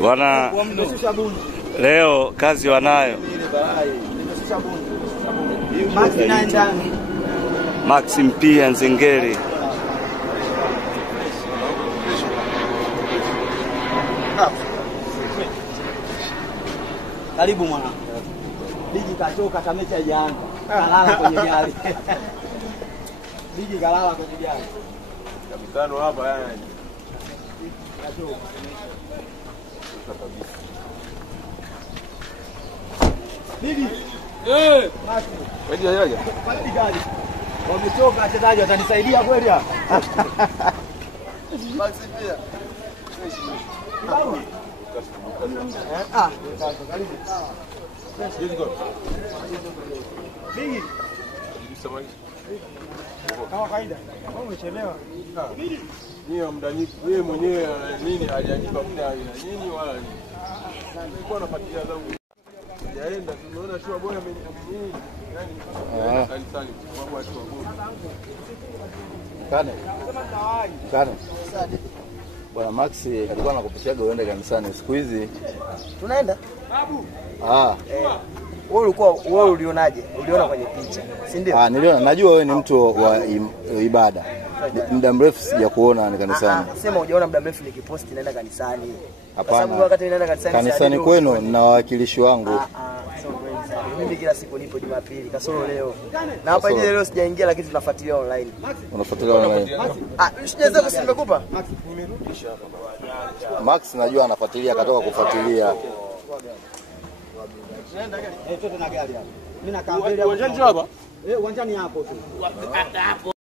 Bwana, leo kazi wanayo. Maxim pia Nzengeli. Karibu mwana. Bigi kachoka kamecha hajaanza. Kalala kwenye gari. Bigi kalala kwenye gari. Kapitano hapa yani. Kachoka. Bigi. Mati. Wewe yaje. Pati gari. Wamechoka wachezaji watanisaidia kweli hapa. Maxi pia. Karibu. Bigi. Kama kaida. Wewe umechelewa. Bigi. Yeye mdani yeye mwenyewe nini aliandika muda nini wala nini. Nilikuwa nafuatilia zangu. Yaenda tunaona shua bora nini yani kanisani kwa watu wa Mungu. Kane. Bwana Max alikuwa anakupishaga uende kanisani. Siku hizi Tunaenda? Wewe ulionaje? Uliona kwenye picha, si ndio? Niliona, najua wewe ni mtu wa ibada. Muda mrefu sijakuona ni kanisani. Sema hujaona muda mrefu nikiposti naenda kanisani. Hapana. Sababu wakati ninaenda kanisani kwenu na wawakilishi wangu. Mimi kila siku nipo Jumapili kasoro leo. Na hapa ile leo sijaingia lakini tunafuatilia online. Unafuatilia online? Sijaweza kusimekupa. Max najua anafuatilia, katoka kufuatilia. Nenda gari. Chote na gari hapa. Mimi nakaa mbele hapa. Uwanjani hapa? Uwanjani hapo tu.